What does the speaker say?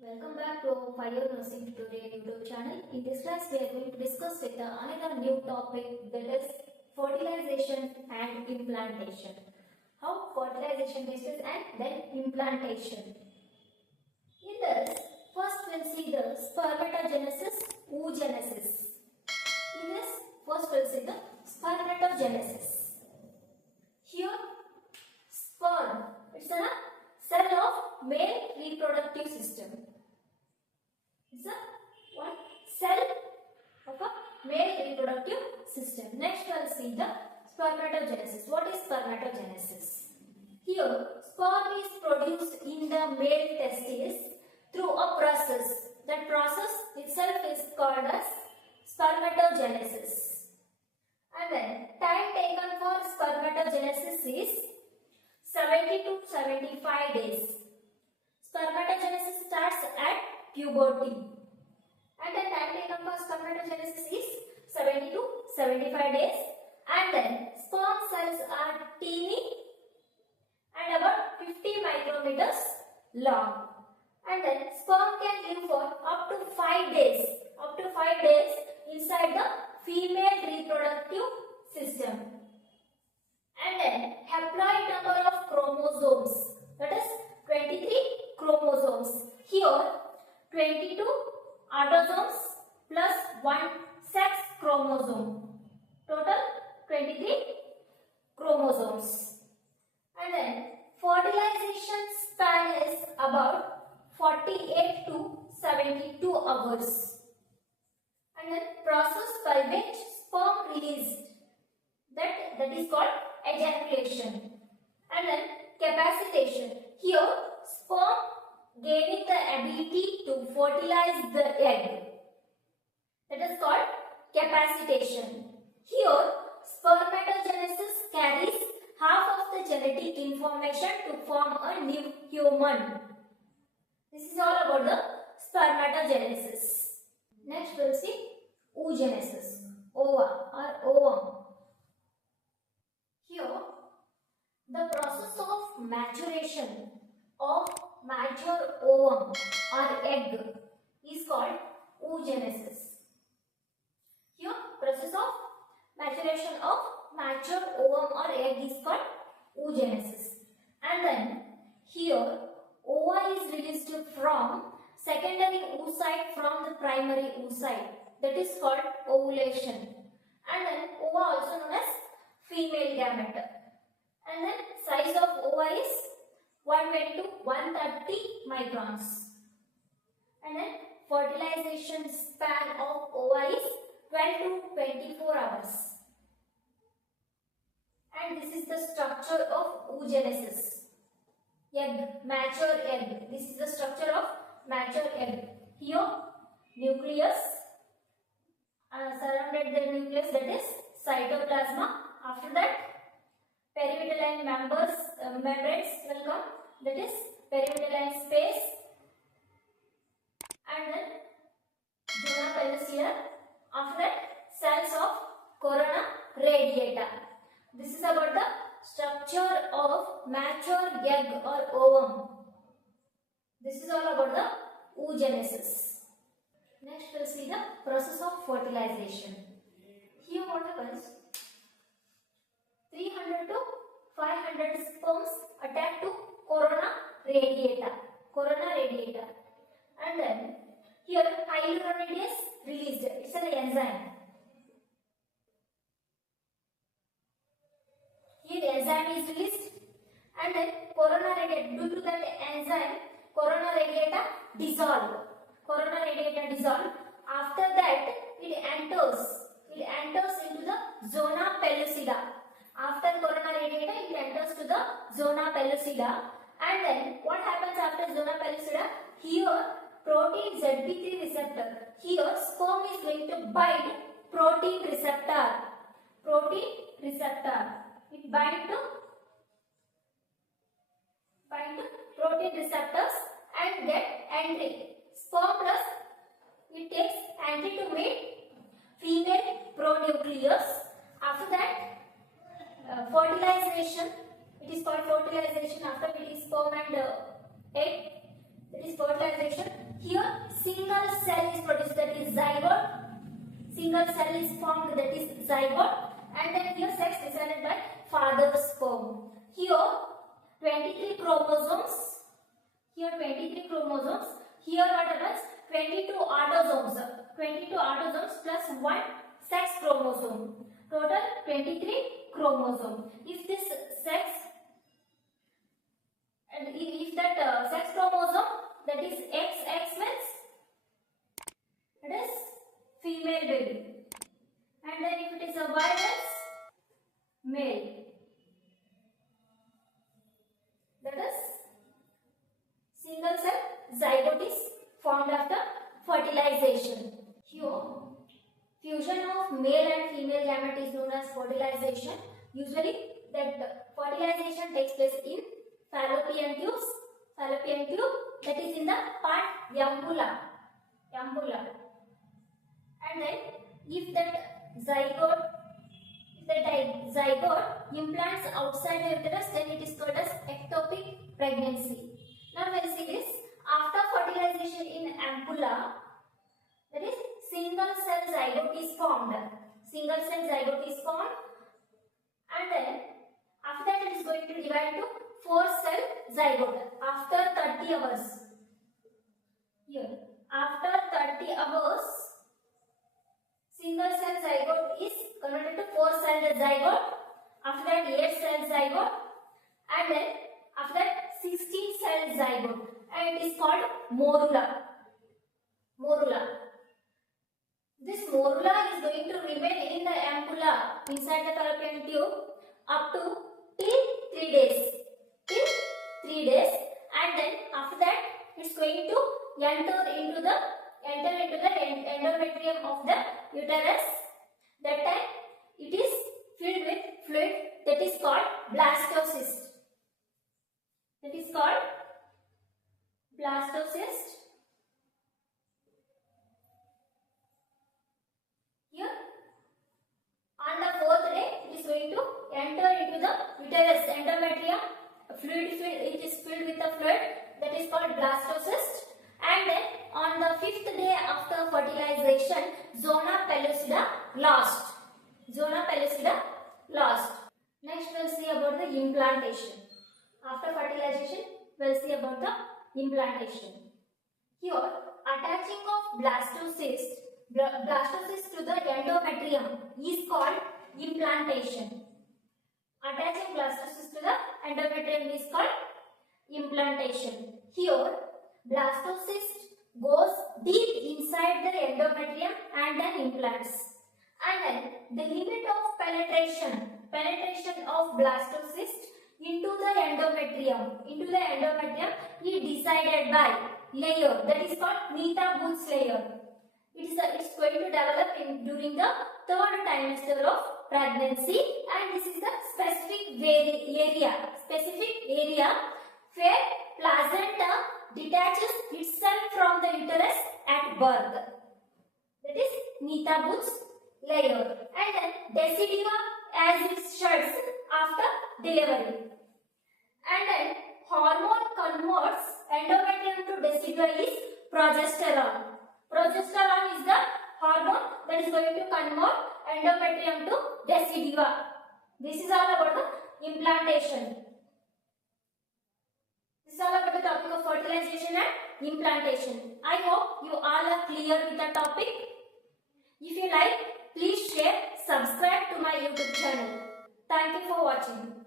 Welcome back to our Fire Nursing Tutorial YouTube channel. In this class, we are going to discuss with another new topic, that is fertilization and implantation. How fertilization takes place and then implantation. In this, first we'll see the spermatogenesis, oogenesis. In this, first we'll see the spermatogenesis. Here, sperm, it's a cell of male reproductive system. It's a one cell of a male reproductive system. Next we'll see the spermatogenesis. What is spermatogenesis? Here, sperm is produced in the male testes through a process. That process itself is called as spermatogenesis. And then time taken for spermatogenesis is 70 to 75 days. Spermatogenesis starts at puberty. And the time taken for spermatogenesis is 70 to 75 days. And then sperm cells are teeny and about 50 micrometers long. And then sperm can live for up to 5 days. Up to 5 days inside the female reproductive system. And then haploid number of chromosomes, that is 23 chromosomes. Here 22 autosomes plus 1 sex chromosome. Total 23 chromosomes. And then fertilization span is about 48 to 72 hours. And then process by which sperm released, that is called ejaculation. And then capacitation. Here sperm gaining the ability to fertilize the egg, that is called capacitation. Here spermatogenesis carries half of the genetic information to form a new human. This is all about the spermatogenesis. Next we'll see oogenesis, ova or ovum. Here, the process of maturation of mature ovum or egg is called oogenesis. Here, process of maturation of mature ovum or egg is called oogenesis. And then, here, ova is released from secondary oocyte from the primary oocyte. That is called ovulation. And then, ova also known as female gamete. And then size of ova is 120 to 130 microns. And then fertilization span of ova is 12 to 24 hours. And this is the structure of oogenesis. Egg, mature egg. This is the structure of mature egg. Here nucleus, surrounded the nucleus, that is cytoplasma. After that, perivitelline membranes will come, that is perivitelline space, and then zona pellucida. After that, cells of corona radiata. This is about the structure of mature egg or ovum. This is all about the oogenesis. Next, we'll see the process of fertilization. Here, what happens? 300 to 500 sperms attach to corona radiata. And then here hyaluronidase released. It's an enzyme. Here the enzyme is released, and then corona radiata, due to that enzyme, corona radiata dissolve. After that, it enters into the zona pellucida. After corona radiata, it enters to the zona pellucida. And then what happens after zona pellucida? Here protein ZP3 receptor. Here sperm is going to bind protein receptor. It bind to protein receptors and get entry. Sperm plus it takes entry to meet female pronucleus. After that, fertilization. It is called fertilization. After it is sperm and egg. It is fertilization. Here single cell is produced, that is zygote. Single cell is formed, that is zygote. And then here sex decided by father's sperm. Here 23 chromosomes. Here 23 chromosomes. Here what happens? 22 autosomes. 22 autosomes plus 1 sex chromosome. Total 23 chromosome. If this sex and if that sex chromosome, that is XX means it is female baby. And then if it is a Y means male. That is single cell zygote is formed after fertilization. Here, fusion of male and female gamete is known as fertilization. Usually, that fertilization takes place in fallopian tubes. Fallopian tube, that is in the part ampulla. And then, if that zygote implants outside the uterus, then it is called as ectopic pregnancy. Now, we will see this. After fertilization in ampulla, that is single cell zygote is formed. Single cell zygote is formed, and then after that it is going to divide to 4 cell zygote after 30 hours. Here, after 30 hours, single cell zygote is converted to 4 cell zygote. After that 8 cell zygote, and then after that 16 cell zygote, and it is called morula. This morula is going to remain in the ampulla inside the fallopian tube up to till 3 days. And then after that it's going to enter into the endometrium of the uterus. That time it is filled with fluid that is called blastocyst. Here, on the 4th day, it is going to enter into the uterus endometrium. It is filled with the fluid that is called blastocyst. And then on the 5th day after fertilization, zona pellucida lost. Next we will see about the implantation. After fertilization, we will see about the implantation. Here, attaching of blastocyst to the endometrium is called implantation. Attaching blastocyst to the endometrium is called implantation. Here, blastocyst goes deep inside the endometrium and then implants. And then the limit of penetration of blastocyst into the endometrium is decided by layer that is called Nita-Booth's layer. It's going to develop during the 3rd trimester of pregnancy, and this is the specific area where placenta detaches itself from the uterus at birth. That is Nita-Booth's layer. And then deciduum as it sheds after delivery. And then hormone converts endometrium to decidua is progesterone. Progesterone is the hormone that is going to convert endometrium to decidua. This is all about the implantation. This is all about the topic of fertilization and implantation. I hope you all are clear with the topic. If you like, please share, subscribe to my YouTube channel. Thank you for watching.